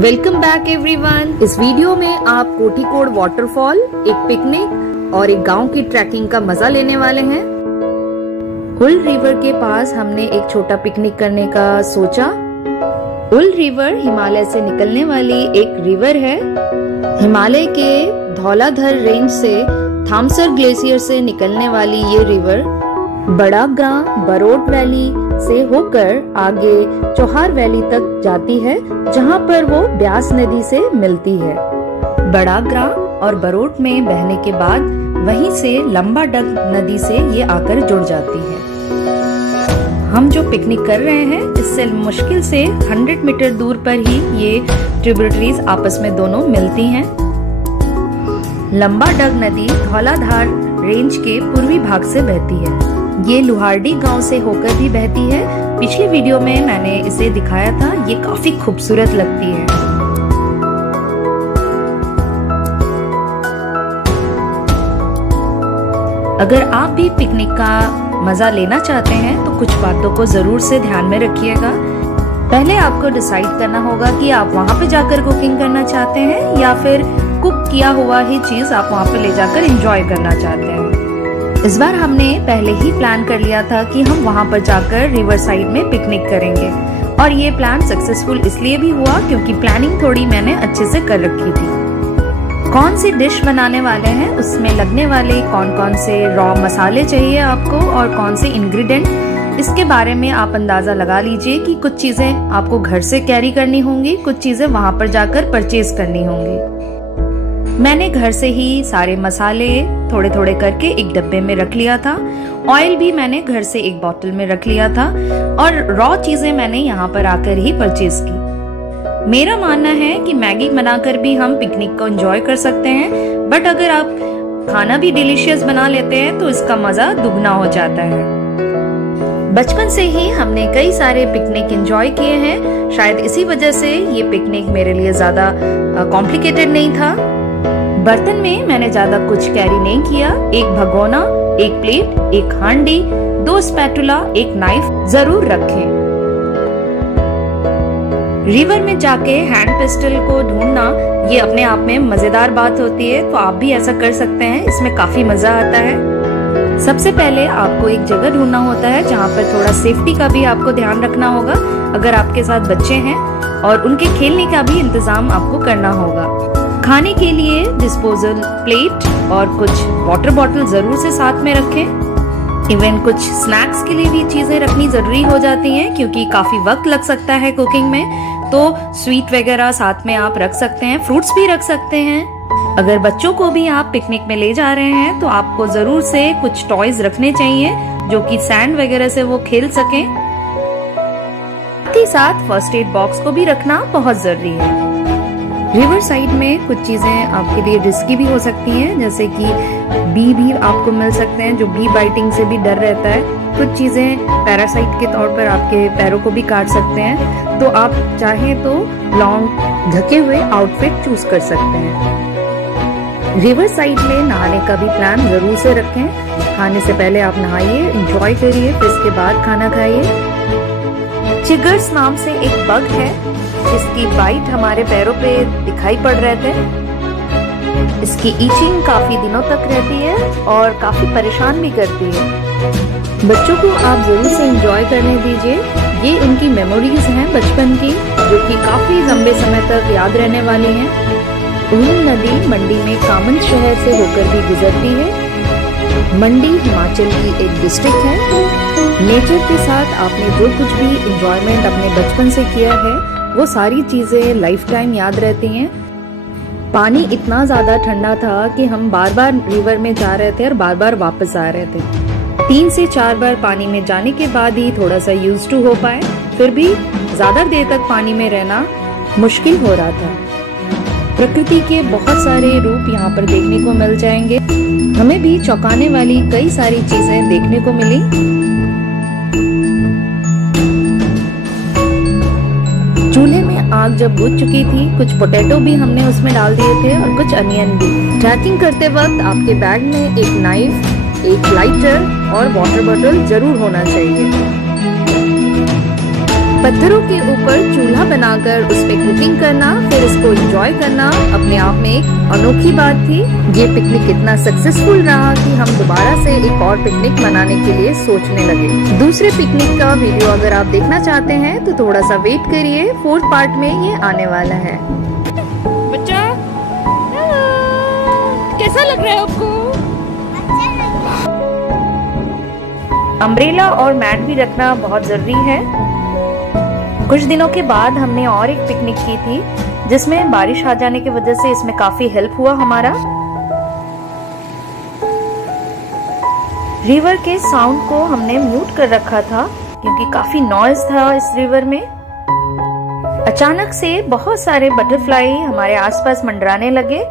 Welcome back everyone. इस video में आप कोठीकोड वाटरफॉल, एक पिकनिक और एक गांव की ट्रैकिंग का मजा लेने वाले हैं। उल रिवर के पास हमने एक छोटा पिकनिक करने का सोचा। उल रिवर हिमालय से निकलने वाली एक रिवर है। हिमालय के धौलाधर रेंज से थामसर ग्लेशियर से निकलने वाली ये रिवर बड़ाग्रा, बरोट वैली से होकर आगे चौहार वैली तक जाती है, जहाँ पर वो ब्यास नदी से मिलती है। बड़ाग्रा और बरोट में बहने के बाद वहीं से लंबा डग नदी से ये आकर जुड़ जाती है। हम जो पिकनिक कर रहे हैं इससे मुश्किल से 100 मीटर दूर पर ही ये ट्रिब्यूटरीज आपस में दोनों मिलती हैं। लंबा डग नदी धौलाधार रेंज के पूर्वी भाग से बहती है। ये लुहारडी गांव से होकर भी बहती है। पिछली वीडियो में मैंने इसे दिखाया था। ये काफी खूबसूरत लगती है। अगर आप भी पिकनिक का मजा लेना चाहते हैं तो कुछ बातों को जरूर से ध्यान में रखिएगा। पहले आपको डिसाइड करना होगा कि आप वहाँ पे जाकर कुकिंग करना चाहते हैं या फिर कुक किया हुआ ही चीज आप वहाँ पे ले जाकर एंजॉय करना चाहते हैं। इस बार हमने पहले ही प्लान कर लिया था कि हम वहाँ पर जाकर रिवर साइड में पिकनिक करेंगे, और ये प्लान सक्सेसफुल इसलिए भी हुआ क्योंकि प्लानिंग थोड़ी मैंने अच्छे से कर रखी थी। कौन सी डिश बनाने वाले हैं, उसमें लगने वाले कौन कौन से रॉ मसाले चाहिए आपको और कौन से इंग्रेडिएंट, इसके बारे में आप अंदाजा लगा लीजिए कि कुछ चीजें आपको घर से कैरी करनी होंगी, कुछ चीजें वहाँ पर जाकर परचेज करनी होंगी। मैंने घर से ही सारे मसाले थोड़े थोड़े करके एक डब्बे में रख लिया था। ऑयल भी मैंने घर से एक बोतल में रख लिया था, और रॉ चीजें मैंने यहाँ पर आकर ही परचेज की। मेरा मानना है कि मैगी बनाकर भी हम पिकनिक को एंजॉय कर सकते हैं, बट अगर आप खाना भी डिलीशियस बना लेते हैं तो इसका मजा दुगना हो जाता है। बचपन से ही हमने कई सारे पिकनिक एंजॉय किए हैं, शायद इसी वजह से ये पिकनिक मेरे लिए ज्यादा कॉम्प्लिकेटेड नहीं था। बर्तन में मैंने ज्यादा कुछ कैरी नहीं किया। एक भगोना, एक प्लेट, एक हांडी, 2 स्पैटुला, एक नाइफ जरूर रखें। रिवर में जाके हैंड पिस्टल को ढूंढना ये अपने आप में मजेदार बात होती है, तो आप भी ऐसा कर सकते हैं। इसमें काफी मजा आता है। सबसे पहले आपको एक जगह ढूंढना होता है जहाँ पर थोड़ा सेफ्टी का भी आपको ध्यान रखना होगा। अगर आपके साथ बच्चे हैं और उनके खेलने का भी इंतजाम आपको करना होगा। खाने के लिए डिस्पोजल प्लेट और कुछ वाटर बॉटल जरूर से साथ में रखें। इवन कुछ स्नैक्स के लिए भी चीजें रखनी जरूरी हो जाती हैं, क्योंकि काफी वक्त लग सकता है कुकिंग में। तो स्वीट वगैरह साथ में आप रख सकते हैं, फ्रूट्स भी रख सकते हैं। अगर बच्चों को भी आप पिकनिक में ले जा रहे हैं तो आपको जरूर से कुछ टॉयज रखने चाहिए जो कि सैंड वगैरह से वो खेल सकें। साथ ही साथ फर्स्ट एड बॉक्स को भी रखना बहुत जरूरी है। रिवर साइड में कुछ चीजें आपके लिए रिस्की भी हो सकती हैं, जैसे कि बी भी आपको मिल सकते हैं, जो बी बाइटिंग से भी डर रहता है। कुछ चीजें पैरासाइट के तौर पर आपके पैरों को भी काट सकते हैं, तो आप चाहें तो लॉन्ग ढके हुए आउटफिट चूज कर सकते हैं। रिवर साइड में नहाने का भी प्लान जरूर से रखें। खाने से पहले आप नहाइए, एंजॉय करिए, फिर इसके बाद खाना खाइए। चिगर्स नाम से एक बग है जिसकी बाइट हमारे पैरों पे दिखाई पड़ रहे थे। इसकी ईचिंग काफी दिनों तक रहती है और काफी परेशान भी करती है। बच्चों को आप जरूर से एंजॉय करने दीजिए। ये उनकी मेमोरीज हैं बचपन की, जो कि काफी लंबे समय तक याद रहने वाली हैं। उल नदी मंडी में कामन शहर से होकर भी गुजरती है। मंडी हिमाचल की एक डिस्ट्रिक्ट है। नेचर के साथ आपने जो कुछ भी एंजॉयमेंट अपने बचपन से किया है वो सारी चीजें लाइफ टाइम याद रहती हैं। पानी इतना ज्यादा ठंडा था कि हम बार बार रिवर में जा रहे थे और बार बार वापस आ रहे थे। 3 से 4 बार पानी में जाने के बाद ही थोड़ा सा यूज टू हो पाए, फिर भी ज्यादा देर तक पानी में रहना मुश्किल हो रहा था। प्रकृति के बहुत सारे रूप यहाँ पर देखने को मिल जाएंगे। हमें भी चौंकाने वाली कई सारी चीजें देखने को मिली। चूल्हे में आग जब बुझ चुकी थी, कुछ पोटैटो भी हमने उसमें डाल दिए थे और कुछ अनियन भी। ट्रैकिंग करते वक्त आपके बैग में एक नाइफ, एक लाइटर और वाटर बॉटल जरूर होना चाहिए। पत्थरों के ऊपर चूल्हा बनाकर उस पे कुकिंग करना, फिर इसको एंजॉय करना अपने आप में एक अनोखी बात थी। ये पिकनिक इतना सक्सेसफुल रहा कि हम दोबारा से एक और पिकनिक मनाने के लिए सोचने लगे। दूसरे पिकनिक का वीडियो अगर आप देखना चाहते हैं तो थोड़ा सा वेट करिए, 4th पार्ट में ये आने वाला है। बच्चा कैसा लग रहा है आपको? अम्ब्रेला और मैट भी रखना बहुत जरूरी है। कुछ दिनों के बाद हमने और एक पिकनिक की थी जिसमें बारिश आ जाने की वजह से इसमें काफी हेल्प हुआ हमारा। रिवर के साउंड को हमने म्यूट कर रखा था क्योंकि काफी नॉइज था इस रिवर में। अचानक से बहुत सारे बटरफ्लाई हमारे आसपास मंडराने लगे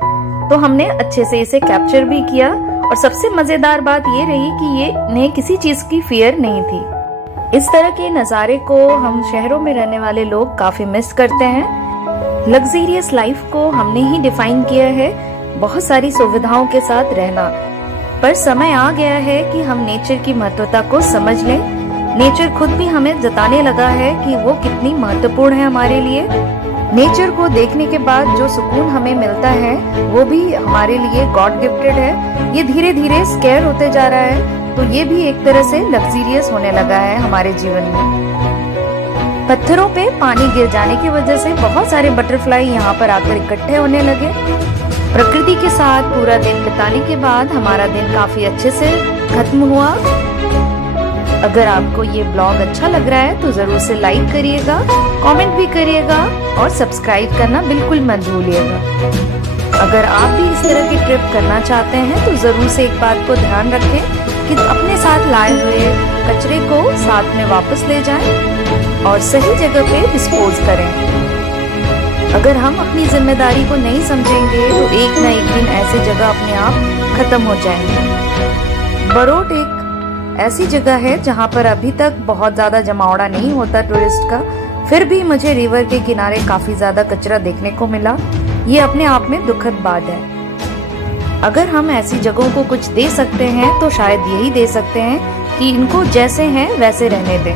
तो हमने अच्छे से इसे कैप्चर भी किया। और सबसे मजेदार बात ये रही कि ये इन्हें किसी चीज की फियर नहीं थी। इस तरह के नज़ारे को हम शहरों में रहने वाले लोग काफी मिस करते हैं। लग्जरियस लाइफ को हमने ही डिफाइन किया है बहुत सारी सुविधाओं के साथ रहना, पर समय आ गया है कि हम नेचर की महत्वता को समझ लें। नेचर खुद भी हमें जताने लगा है कि वो कितनी महत्वपूर्ण है हमारे लिए। नेचर को देखने के बाद जो सुकून हमें मिलता है वो भी हमारे लिए गॉड गिफ्टेड है। ये धीरे धीरे स्केयर होते जा रहा है तो ये भी एक तरह से लग्जरियस होने लगा है हमारे जीवन में। पत्थरों पे पानी गिर जाने की वजह से बहुत सारे बटरफ्लाई यहाँ पर आकर इकट्ठे होने लगे। प्रकृति के साथ पूरा दिन बिताने के बाद हमारा दिन काफी अच्छे से खत्म हुआ। अगर आपको ये ब्लॉग अच्छा लग रहा है तो जरूर से लाइक करिएगा, कमेंट भी करिएगा और सब्सक्राइब करना बिल्कुल मत भूलिएगा। अगर आप भी इस तरह की ट्रिप करना चाहते हैं तो जरूर से एक बात को ध्यान रखें कि अपने साथ लाए हुए कचरे को साथ में वापस ले जाएं और सही जगह पे डिस्पोज करें। अगर हम अपनी जिम्मेदारी को नहीं समझेंगे तो एक न एक दिन ऐसी जगह अपने आप खत्म हो जाएंगी। बरोट एक ऐसी जगह है जहाँ पर अभी तक बहुत ज्यादा जमावड़ा नहीं होता टूरिस्ट का, फिर भी मुझे रिवर के किनारे काफी ज्यादा कचरा देखने को मिला। ये अपने आप में दुखद बात है। अगर हम ऐसी जगहों को कुछ दे सकते हैं तो शायद यही दे सकते हैं कि इनको जैसे हैं वैसे रहने दें।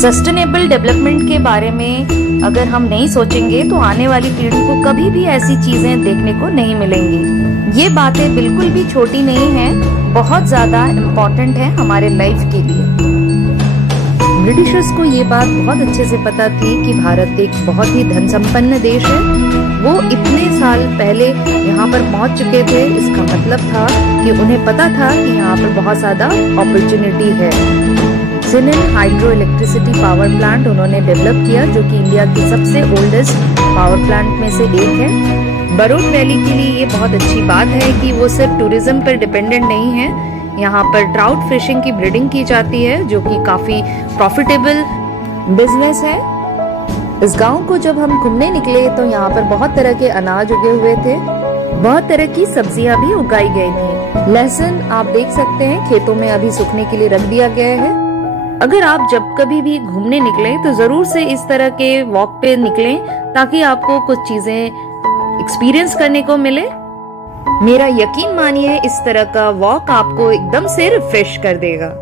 सस्टेनेबल डेवलपमेंट के बारे में अगर हम नहीं सोचेंगे तो आने वाली पीढ़ी को कभी भी ऐसी चीजें देखने को नहीं मिलेंगी। ये बातें बिल्कुल भी छोटी नहीं हैं, बहुत ज्यादा इम्पोर्टेंट है हमारे लाइफ के लिए। ब्रिटिशर्स को ये बात बहुत अच्छे से पता थी कि भारत एक बहुत ही धन संपन्न देश है। वो इतने साल पहले यहाँ पर पहुँच चुके थे। इसका मतलब था कि उन्हें पता था कि यहाँ पर बहुत ज्यादा अपॉर्चुनिटी है। सिनन हाइड्रो इलेक्ट्रिसिटी पावर प्लांट उन्होंने डेवलप किया जो कि इंडिया की सबसे ओल्डेस्ट पावर प्लांट में से एक है। बरोट वैली के लिए ये बहुत अच्छी बात है कि वो सिर्फ टूरिज्म पर डिपेंडेंट नहीं है। यहाँ पर ट्राउट फिशिंग की ब्रीडिंग की जाती है जो कि काफी प्रॉफिटेबल बिजनेस है। इस गांव को जब हम घूमने निकले तो यहाँ पर बहुत तरह के अनाज उगे हुए थे, बहुत तरह की सब्जियां भी उगाई गई थी। लहसुन आप देख सकते हैं खेतों में अभी सूखने के लिए रख दिया गया है। अगर आप जब कभी भी घूमने निकले तो जरूर से इस तरह के वॉक पे निकलें ताकि आपको कुछ चीजें एक्सपीरियंस करने को मिले। मेरा यकीन मानिए इस तरह का वॉक आपको एकदम से रिफ्रेश कर देगा।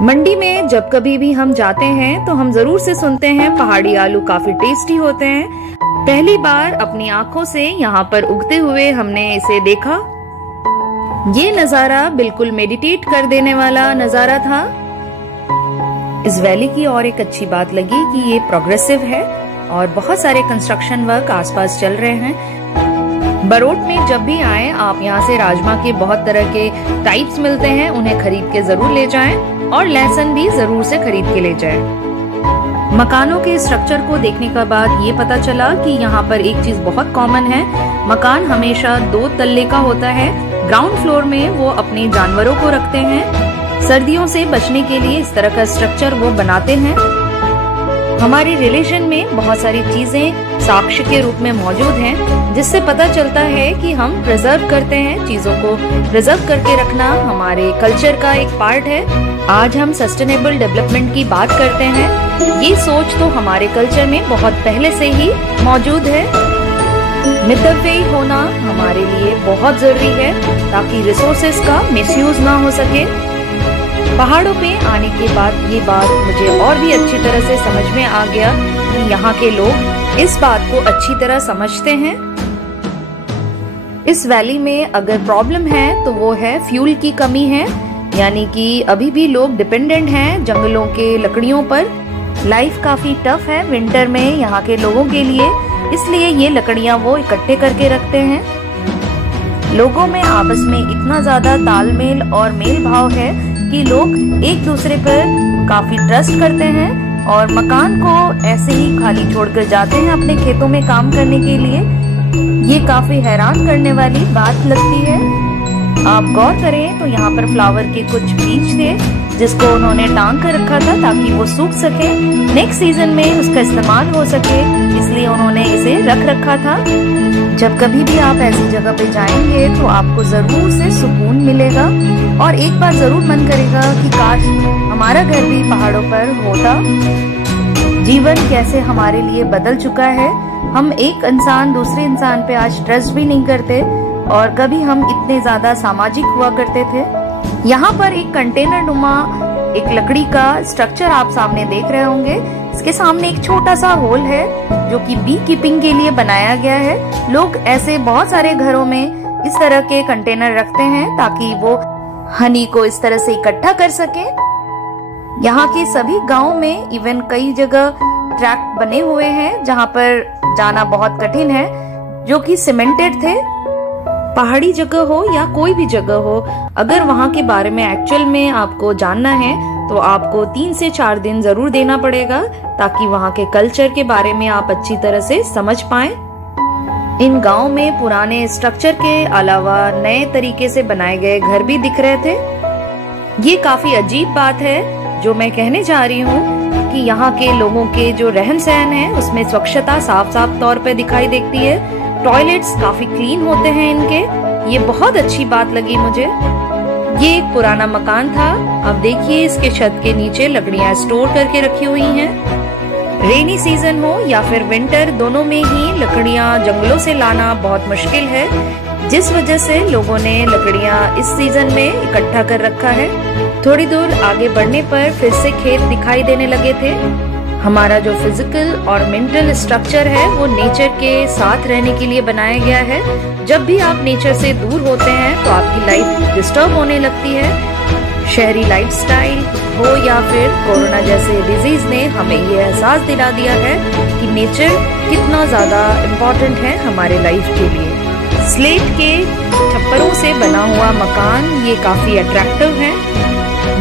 मंडी में जब कभी भी हम जाते हैं तो हम जरूर से सुनते हैं पहाड़ी आलू काफी टेस्टी होते हैं। पहली बार अपनी आंखों से यहाँ पर उगते हुए हमने इसे देखा। ये नजारा बिल्कुल मेडिटेट कर देने वाला नजारा था। इस वैली की और एक अच्छी बात लगी कि ये प्रोग्रेसिव है और बहुत सारे कंस्ट्रक्शन वर्क आसपास चल रहे हैं। बरोट में जब भी आए आप यहाँ से राजमा के बहुत तरह के टाइप्स मिलते हैं, उन्हें खरीद के जरूर ले जाएं और लहसुन भी जरूर से खरीद के ले जाएं। मकानों के स्ट्रक्चर को देखने के बाद ये पता चला कि यहाँ पर एक चीज बहुत कॉमन है। मकान हमेशा 2 तल्ले का होता है। ग्राउंड फ्लोर में वो अपने जानवरों को रखते हैं। सर्दियों से बचने के लिए इस तरह का स्ट्रक्चर वो बनाते हैं। हमारे रिलीजन में बहुत सारी चीजें साक्ष्य के रूप में मौजूद हैं, जिससे पता चलता है कि हम प्रिजर्व करते हैं। चीजों को प्रिजर्व करके रखना हमारे कल्चर का एक पार्ट है। आज हम सस्टेनेबल डेवलपमेंट की बात करते हैं। ये सोच तो हमारे कल्चर में बहुत पहले से ही मौजूद है। मितव्ययी होना हमारे लिए बहुत जरूरी है ताकि रिसोर्सेज का मिसयूज ना हो सके। पहाड़ों पे आने के बाद ये बात मुझे और भी अच्छी तरह से समझ में आ गया कि यहाँ के लोग इस बात को अच्छी तरह समझते हैं। इस वैली में अगर प्रॉब्लम है तो वो है फ्यूल की कमी है, यानी कि अभी भी लोग डिपेंडेंट हैं जंगलों के लकड़ियों पर। लाइफ काफी टफ है विंटर में यहाँ के लोगों के लिए, इसलिए ये लकड़ियाँ वो इकट्ठे करके रखते हैं। लोगों में आपस में इतना ज्यादा तालमेल और मेल भाव है कि लोग एक दूसरे पर काफी ट्रस्ट करते हैं और मकान को ऐसे ही खाली छोड़कर जाते हैं अपने खेतों में काम करने के लिए। ये काफी हैरान करने वाली बात लगती है। आप गौर करें तो यहाँ पर फ्लावर के कुछ बीज थे जिसको उन्होंने टांग कर रखा था ताकि वो सूख सके, नेक्स्ट सीजन में उसका इस्तेमाल हो सके, इसलिए उन्होंने इसे रख रखा था। जब कभी भी आप ऐसी जगह पे जाएंगे तो आपको जरूर से सुकून मिलेगा और एक बार जरूर मन करेगा कि काश हमारा घर भी पहाड़ों पर होता। जीवन कैसे हमारे लिए बदल चुका है, हम एक इंसान दूसरे इंसान पे आज ट्रस्ट भी नहीं करते और कभी हम इतने ज्यादा सामाजिक हुआ करते थे। यहाँ पर एक कंटेनर नुमा एक लकड़ी का स्ट्रक्चर आप सामने देख रहे होंगे। इसके सामने एक छोटा सा होल है जो कि बी कीपिंग के लिए बनाया गया है। लोग ऐसे बहुत सारे घरों में इस तरह के कंटेनर रखते हैं ताकि वो हनी को इस तरह से इकट्ठा कर सके। यहाँ के सभी गांव में इवन कई जगह ट्रैक बने हुए हैं जहाँ पर जाना बहुत कठिन है, जो कि सीमेंटेड थे। पहाड़ी जगह हो या कोई भी जगह हो, अगर वहाँ के बारे में एक्चुअल में आपको जानना है तो आपको 3 से 4 दिन जरूर देना पड़ेगा ताकि वहाँ के कल्चर के बारे में आप अच्छी तरह से समझ पाएं। इन गांव में पुराने स्ट्रक्चर के अलावा नए तरीके से बनाए गए घर भी दिख रहे थे। ये काफी अजीब बात है जो मैं कहने जा रही हूँ कि यहाँ के लोगों के जो रहन सहन है उसमें स्वच्छता साफ साफ तौर पे दिखाई देती है। टॉयलेट्स काफी क्लीन होते हैं इनके, ये बहुत अच्छी बात लगी मुझे। ये एक पुराना मकान था, अब देखिए इसके छत के नीचे लकड़ियां स्टोर करके रखी हुई हैं। रेनी सीजन हो या फिर विंटर, दोनों में ही लकड़ियां जंगलों से लाना बहुत मुश्किल है, जिस वजह से लोगों ने लकड़ियां इस सीजन में इकट्ठा कर रखा है। थोड़ी दूर आगे बढ़ने पर फिर से खेत दिखाई देने लगे थे। हमारा जो फिजिकल और मेंटल स्ट्रक्चर है वो नेचर के साथ रहने के लिए बनाया गया है। जब भी आप नेचर से दूर होते हैं तो आपकी लाइफ डिस्टर्ब होने लगती है। शहरी लाइफस्टाइल हो या फिर कोरोना जैसे डिजीज ने हमें ये एहसास दिला दिया है कि नेचर कितना ज्यादा इम्पोर्टेंट है हमारे लाइफ के लिए। स्लेट के छप्परों से बना हुआ मकान ये काफी अट्रैक्टिव है।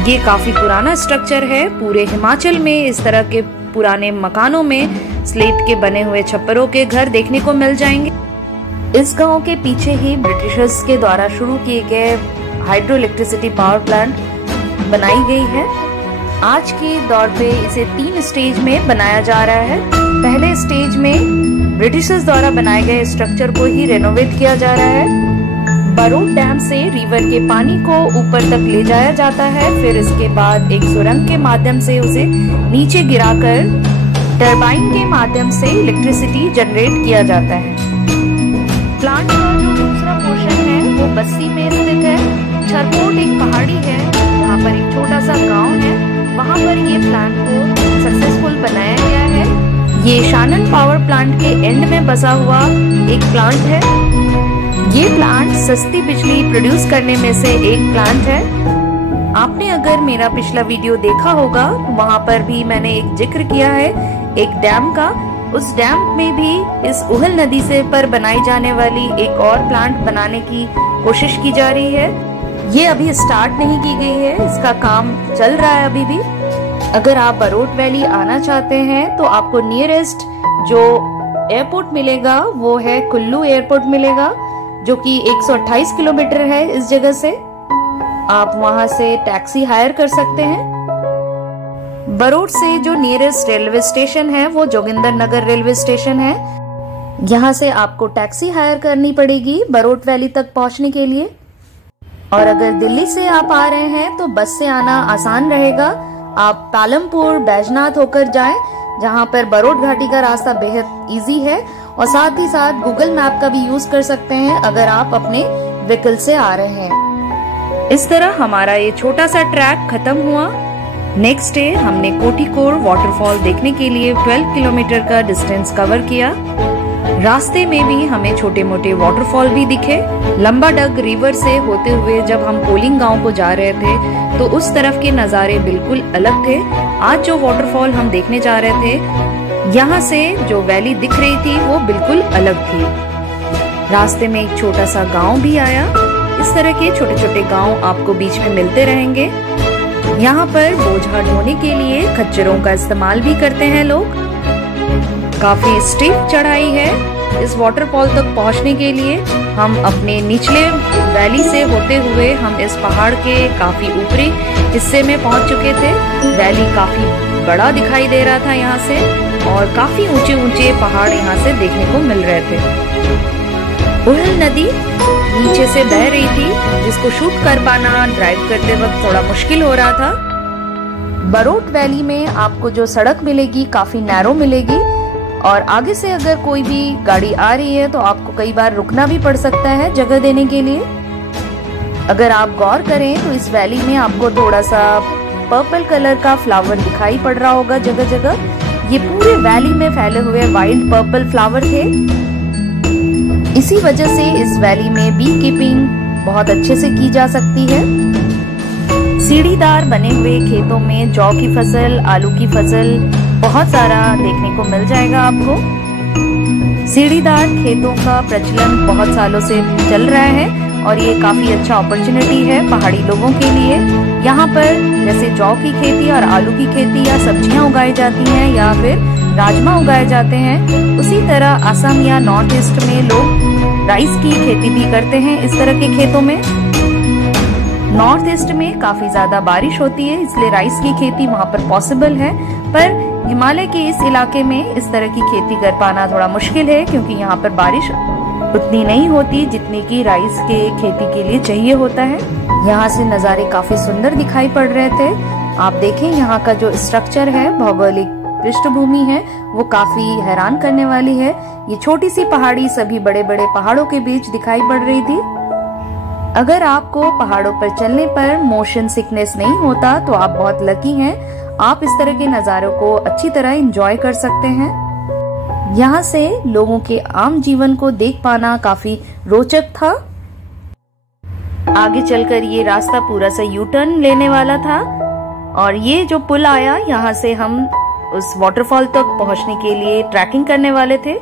ये काफी पुराना स्ट्रक्चर है। पूरे हिमाचल में इस तरह के पुराने मकानों में स्लेट के बने हुए छप्परों के घर देखने को मिल जाएंगे। इस गांव के पीछे ही ब्रिटिशर्स के द्वारा शुरू किए गए हाइड्रो इलेक्ट्रिसिटी पावर प्लांट बनाई गई है। आज के दौर पे इसे 3 स्टेज में बनाया जा रहा है। पहले स्टेज में ब्रिटिशर्स द्वारा बनाए गए स्ट्रक्चर को ही रेनोवेट किया जा रहा है। बरोट डैम से रिवर के पानी को ऊपर तक ले जाया जाता है, फिर इसके बाद एक सुरंग के माध्यम से उसे नीचे गिराकर टरबाइन के माध्यम से इलेक्ट्रिसिटी जनरेट किया जाता है। प्लांट का जो दूसरा पोर्शन है वो बस्सी में स्थित है। छरकोट एक पहाड़ी है, वहाँ पर एक छोटा सा गांव है, वहाँ पर ये प्लांट को सक्सेसफुल बनाया गया है। ये शानन पावर प्लांट के एंड में बसा हुआ एक प्लांट है। ये प्लांट सस्ती बिजली प्रोड्यूस करने में से एक प्लांट है। आपने अगर मेरा पिछला वीडियो देखा होगा तो वहाँ पर भी मैंने एक जिक्र किया है एक डैम का। उस डैम में भी इस उहल नदी से पर बनाई जाने वाली एक और प्लांट बनाने की कोशिश की जा रही है। ये अभी स्टार्ट नहीं की गई है, इसका काम चल रहा है अभी भी। अगर आप बरोट वैली आना चाहते हैं तो आपको नियरेस्ट जो एयरपोर्ट मिलेगा वो है कुल्लू एयरपोर्ट मिलेगा, जो कि 128 किलोमीटर है इस जगह से। आप वहां से टैक्सी हायर कर सकते हैं। बरोट से जो नियरेस्ट रेलवे स्टेशन है वो जोगिंदर नगर रेलवे स्टेशन है। यहाँ से आपको टैक्सी हायर करनी पड़ेगी बरोट वैली तक पहुंचने के लिए। और अगर दिल्ली से आप आ रहे हैं तो बस से आना आसान रहेगा। आप पालमपुर बैजनाथ होकर जाएं, जहाँ पर बरोट घाटी का रास्ता बेहद इजी है, और साथ ही साथ गूगल मैप का भी यूज कर सकते हैं अगर आप अपने व्हीकल से आ रहे हैं। इस तरह हमारा ये छोटा सा ट्रैक खत्म हुआ। नेक्स्ट डे हमने कोटिकोर वाटरफॉल देखने के लिए 12 किलोमीटर का डिस्टेंस कवर किया। रास्ते में भी हमें छोटे मोटे वाटरफॉल भी दिखे। लंबाडग रिवर से होते हुए जब हम पोलिंग गांव को जा रहे थे तो उस तरफ के नज़ारे बिल्कुल अलग थे। आज जो वाटरफॉल हम देखने जा रहे थे, यहाँ से जो वैली दिख रही थी वो बिल्कुल अलग थी। रास्ते में एक छोटा सा गांव भी आया। इस तरह के छोटे छोटे गांव आपको बीच में मिलते रहेंगे। यहाँ पर बोझा ढोने के लिए खच्चरों का इस्तेमाल भी करते हैं लोग। काफी स्टीप चढ़ाई है। इस वाटरफॉल तक पहुँचने के लिए हम अपने निचले वैली से होते हुए हम इस पहाड़ के काफी ऊपरी हिस्से में पहुँच चुके थे। वैली काफी बड़ा दिखाई दे रहा था यहाँ से, और काफी ऊंचे ऊंचे पहाड़ यहाँ से देखने को मिल रहे थे। उहल नदी नीचे से बह रही थी, जिसको शूट कर पाना ड्राइव करते वक्त थोड़ा मुश्किल हो रहा था। बरोट वैली में आपको जो सड़क मिलेगी काफी नैरो मिलेगी, और आगे से अगर कोई भी गाड़ी आ रही है तो आपको कई बार रुकना भी पड़ सकता है जगह देने के लिए। अगर आप गौर करें तो इस वैली में आपको थोड़ा सा पर्पल कलर का फ्लावर दिखाई पड़ रहा होगा जगह जगह। ये पूरे वैली में फैले हुए वाइल्ड पर्पल फ्लावर थे। इसी वजह से इस वैली में बी कीपिंग बहुत अच्छे से की जा सकती है। सीढ़ीदार बने हुए खेतों में जौ की फसल, आलू की फसल बहुत सारा देखने को मिल जाएगा आपको। सीढ़ीदार खेतों का प्रचलन बहुत सालों से चल रहा है और ये काफी अच्छा अपॉर्चुनिटी है पहाड़ी लोगों के लिए। यहाँ पर जैसे जौ की खेती और आलू की खेती या सब्जियां उगाई जाती हैं या फिर राजमा उगाए जाते हैं, उसी तरह असम या नॉर्थ ईस्ट में लोग राइस की खेती भी करते हैं इस तरह के खेतों में। नॉर्थ ईस्ट में काफी ज्यादा बारिश होती है, इसलिए राइस की खेती वहाँ पर पॉसिबल है, पर हिमालय के इस इलाके में इस तरह की खेती कर पाना थोड़ा मुश्किल है, क्योंकि यहाँ पर बारिश उतनी नहीं होती जितनी की राइस के खेती के लिए चाहिए होता है। यहाँ से नज़ारे काफी सुंदर दिखाई पड़ रहे थे। आप देखें यहाँ का जो स्ट्रक्चर है, भौगोलिक पृष्ठभूमि है, वो काफी हैरान करने वाली है। ये छोटी सी पहाड़ी सभी बड़े बड़े पहाड़ों के बीच दिखाई पड़ रही थी। अगर आपको पहाड़ों पर चलने पर मोशन सिकनेस नहीं होता तो आप बहुत लकी हैं। आप इस तरह के नज़ारों को अच्छी तरह एंजॉय कर सकते हैं। यहाँ से लोगों के आम जीवन को देख पाना काफी रोचक था। आगे चलकर ये रास्ता पूरा सा यू टर्न लेने वाला था, और ये जो पुल आया, यहाँ से हम उस वाटरफॉल तक पहुंचने के लिए ट्रैकिंग करने वाले थे।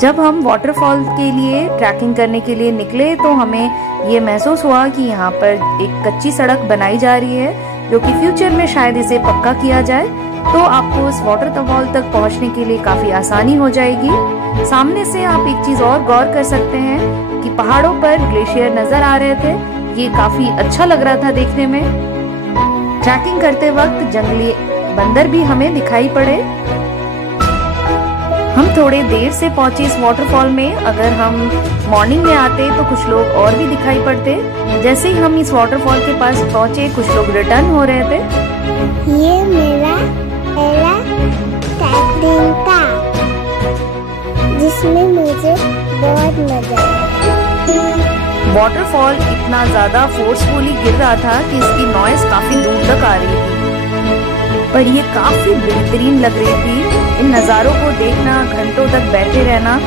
जब हम वाटरफॉल के लिए ट्रैकिंग करने के लिए निकले तो हमें ये महसूस हुआ कि यहाँ पर एक कच्ची सड़क बनाई जा रही है, जो कि फ्यूचर में शायद इसे पक्का किया जाए तो आपको इस वाटरफॉल तक पहुंचने के लिए काफी आसानी हो जाएगी। सामने से आप एक चीज और गौर कर सकते हैं कि पहाड़ों पर ग्लेशियर नजर आ रहे थे। ये काफी अच्छा लग रहा था देखने में। ट्रैकिंग करते वक्त जंगली बंदर भी हमें दिखाई पड़े। हम थोड़े देर से पहुंचे इस वाटरफॉल में। अगर हम मॉर्निंग में आते तो कुछ लोग और भी दिखाई पड़ते। जैसे ही हम इस वाटरफॉल के पास पहुंचे, कुछ लोग रिटर्न हो रहे थे। ये मेरा पहला ट्रैकिंग था, जिसमें मुझे बहुत मजा आया। वाटरफॉल इतना ज्यादा फोर्सफुली गिर रहा था कि इसकी नॉइज काफी दूर तक आ रही थी, पर ये काफी बेहतरीन लग रही थी। इन नज़ारों को देखना, घंटों तक बैठे रहना,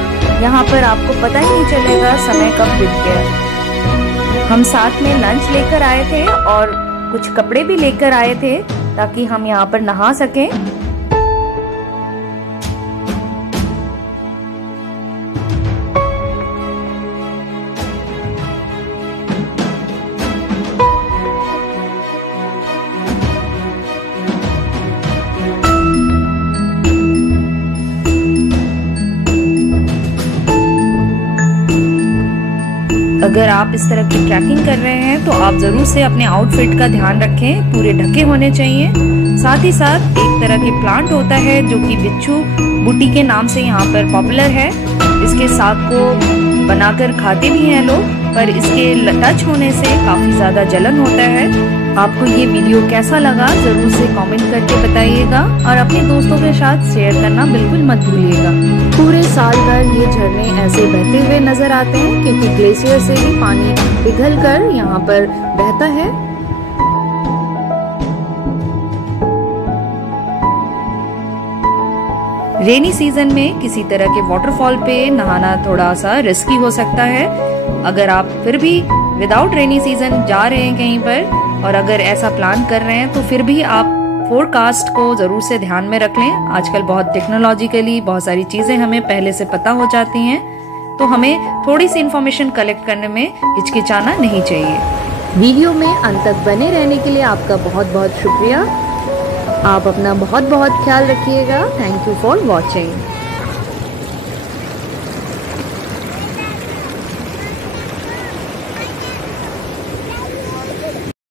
यहाँ पर आपको पता ही नहीं चलेगा समय कब बीत गया। हम साथ में लंच लेकर आए थे और कुछ कपड़े भी लेकर आए थे ताकि हम यहाँ पर नहा सकें। अगर आप इस तरह की ट्रैकिंग कर रहे हैं तो आप जरूर से अपने आउटफिट का ध्यान रखें, पूरे ढके होने चाहिए। साथ ही साथ एक तरह के प्लांट होता है जो कि बिच्छू बूटी के नाम से यहाँ पर पॉपुलर है। इसके साग को बनाकर खाते भी हैं लोग, पर इसके टच होने से काफी ज्यादा जलन होता है। आपको ये वीडियो कैसा लगा जरूर से कमेंट करके बताइएगा और अपने दोस्तों के साथ शेयर करना बिल्कुल मत भूलिएगा। पूरे साल भर ये झरने ऐसे बहते हुए नजर आते हैं क्योंकि ग्लेशियर से भी पानी पिघल कर यहाँ पर बहता है। रेनी सीजन में किसी तरह के वाटरफॉल पे नहाना थोड़ा सा रिस्की हो सकता है। अगर आप फिर भी विदाउट रेनी सीजन जा रहे हैं कहीं पर और अगर ऐसा प्लान कर रहे हैं तो फिर भी आप फोरकास्ट को जरूर से ध्यान में रख लें। आजकल बहुत टेक्नोलॉजिकली बहुत सारी चीजें हमें पहले से पता हो जाती हैं, तो हमें थोड़ी सी इंफॉर्मेशन कलेक्ट करने में हिचकिचाना नहीं चाहिए। वीडियो में अंत तक बने रहने के लिए आपका बहुत बहुत शुक्रिया। आप अपना बहुत बहुत ख्याल रखिएगा। Thank you for watching.